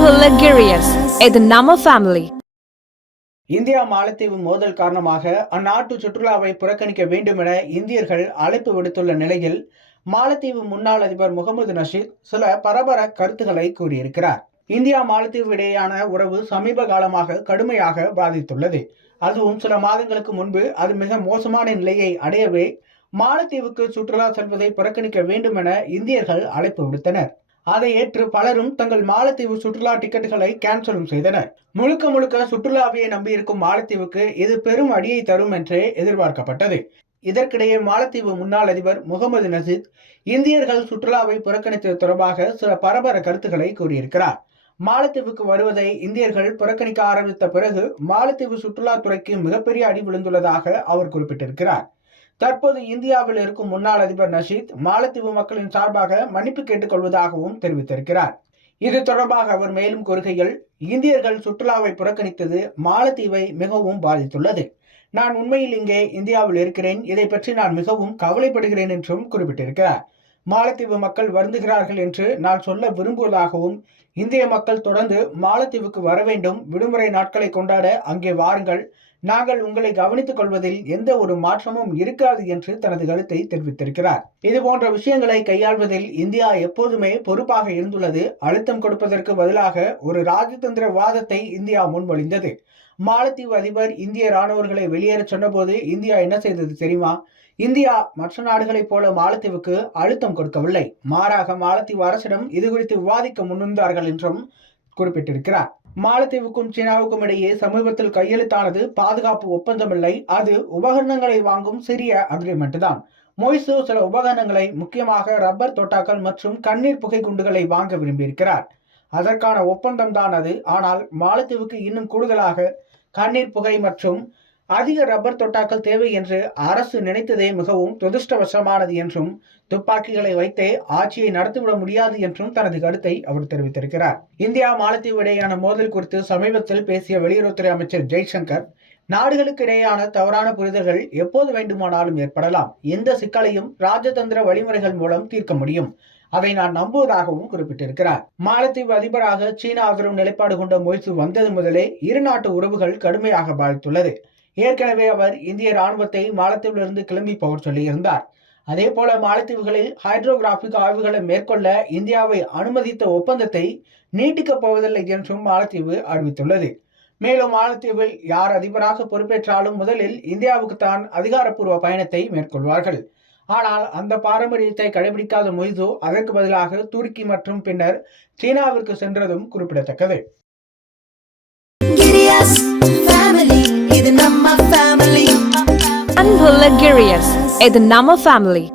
இது நம்ம family India மாலத்தீவு மோதல் காரணமாக அந்நாட்டு சுற்றுலாவை புறக்கணிக்க வேண்டும் என இந்தியர்கள் அழைப்பு விடுத்துள்ள நிலையில் மாலத்தீவு முன்னாள் அதிபர் முகமது நஷீத் சில பரபர கருத்துக்களை கூறியிருக்கிறார். இந்தியா மாலத்தீவு இடையேயான உறவு சமீப காலமாக கடுமையாக பாதித்துள்ளது. அதுவும் சில மாதங்களுக்கு முன்பு அது மிக மோசமான நிலையை அடையவே மாலத்தீவுக்கு சுற்றுலா செல்வதை புறக்கணிக்க வேண்டும் என இந்தியர்கள் அழைப்பு விடுத்தனர். அதை ஏற்று பலரும் தங்கள் மாலத்தீவு சுற்றுலா டிக்கெட்டுகளை கேன்சலும் செய்தனர். முழுக்க முழுக்க சுற்றுலாவையே நம்பியிருக்கும் மாலத்தீவுக்கு இது பெரும் அடியை தரும் என்றே எதிர்பார்க்கப்பட்டது. இதற்கிடையே மாலத்தீவு முன்னாள் அதிபர் முகமது நசீத் இந்தியர்கள் சுற்றுலாவை புறக்கணித்தது தொடர்பாக சில பரபர கருத்துக்களை கூறியிருக்கிறார். மாலத்தீவுக்கு வருவதை இந்தியர்கள் புறக்கணிக்க ஆரம்பித்த பிறகு மாலத்தீவு சுற்றுலாத்துறைக்கு மிகப்பெரிய அடி விழுந்துள்ளதாக அவர் குறிப்பிட்டிருக்கிறார். தற்போது இந்தியாவில் இருக்கும் முன்னாள் அதிபர் நஷீத் மாலத்தீவு மக்களின் சார்பாக மன்னிப்பு கேட்டுக்கொள்வதாகவும் தெரிவித்திருக்கிறார். இது தொடர்பாக அவர் மேலும் கூறுகையில் இந்தியர்கள் சுற்றுலாவை புறக்கணித்தது மாலத்தீவை மிகவும் பாதித்துள்ளது. நான் உண்மையில் இங்கே இந்தியாவில் இருக்கிறேன். இதை பற்றி நான் மிகவும் கவலைப்படுகிறேன் என்றும் குறிப்பிட்டிருக்கிறார். மாலத்தீவு மக்கள் வருந்துகிறார்கள் என்று நான் சொல்ல விரும்புவதாகவும் இந்திய மக்கள் தொடர்ந்து மாலத்தீவுக்கு வர வேண்டும். விடுமுறை நாட்களை கொண்டாட அங்கே வாருங்கள். நாங்கள் உங்களை கவனித்துக் கொள்வதில் எந்த ஒரு மாற்றமும் இருக்காது என்று தனது கருத்தை தெரிவித்திருக்கிறார். இது போன்ற விஷயங்களை கையாள்வதில் இந்தியா எப்போதுமே பொறுப்பாக இருந்துள்ளது. அழுத்தம் கொடுப்பதற்கு பதிலாக ஒரு ராஜதந்திர வாதத்தை இந்தியா முன்மொழிந்தது. மாலத்தீவு அதிபர் இந்திய ராணுவர்களை வெளியேறச் சொன்னபோது இந்தியா என்ன செய்தது தெரியுமா? இந்தியா மற்ற நாடுகளைப் போல மாலத்தீவுக்கு அழுத்தம் கொடுக்கவில்லை. மாறாக மாலத்தீவு அரசிடம் இது குறித்து விவாதிக்க முன்வந்தார்கள் என்றும் குறிப்பிட்டிருக்கிறார். மாலத்தீவுக்கும் சீனாவுக்கும் இடையே சமீபத்தில் கையெழுத்தானது பாதுகாப்பு ஒப்பந்தமில்லை. அது உபகரணங்களை வாங்கும் சிறிய அக்ரிமெண்ட் தான் மொய்சு சில உபகரணங்களை முக்கியமாக ரப்பர் தோட்டாக்கள் மற்றும் கண்ணீர் புகை குண்டுகளை வாங்க விரும்பியிருக்கிறார். அதற்கான ஒப்பந்தம் தான் அது. ஆனால் மாலத்தீவுக்கு இன்னும் கூடுதலாக கண்ணீர் புகை மற்றும் அதிக ரப்பர் தொட்டாக்கள் தேவை என்று அரசு நினைத்ததே மிகவும் துரதிருஷ்டவசமானது என்றும் துப்பாக்கிகளை வைத்தே ஆட்சியை நடத்திவிட முடியாது என்றும் தனது கருத்தை அவர் தெரிவித்திருக்கிறார். இந்தியா மாலத்தீவு இடையேயான மோதல் குறித்து சமீபத்தில் பேசிய வெளியுறவுத்துறை அமைச்சர் ஜெய்சங்கர் நாடுகளுக்கு இடையேயான தவறான புரிதல்கள் எப்போது வேண்டுமானாலும் ஏற்படலாம். எந்த சிக்கலையும் ராஜதந்திர வழிமுறைகள் மூலம் தீர்க்க முடியும். அதை நான் நம்புவதாகவும் குறிப்பிட்டிருக்கிறார். மாலத்தீவு அதிபராக சீனா ஆதரவு நிலைப்பாடு கொண்ட மொய்சு வந்தது முதலே இரு நாட்டு உறவுகள் கடுமையாக பாதித்துள்ளது. ஏற்கனவே அவர் இந்திய ராணுவத்தை மாலத்தீவிலிருந்து கிளம்பி போக சொல்லியிருந்தார். அதே போல மாலத்தீவுகளில் ஹைட்ரோகிராபிக் ஆய்வுகளை மேற்கொள்ள இந்தியாவை அனுமதித்த ஒப்பந்தத்தை நீட்டிக்கப் போவதில்லை என்றும் மாலத்தீவு அறிவித்துள்ளது. மேலும் மாலத்தீவில் யார் அதிபராக பொறுப்பேற்றாலும் முதலில் இந்தியாவுக்கு தான் அதிகாரப்பூர்வ பயணத்தை மேற்கொள்வார்கள். ஆனால் அந்த பாரம்பரியத்தை கடைபிடிக்காத மொய்து அதற்கு பதிலாக துருக்கி மற்றும் பின்னர் சீனாவிற்கு சென்றதும் குறிப்பிடத்தக்கது. இது நம்ம family. அன்புள்ள கிரியஸ் இது நம்ம ஃபேமிலி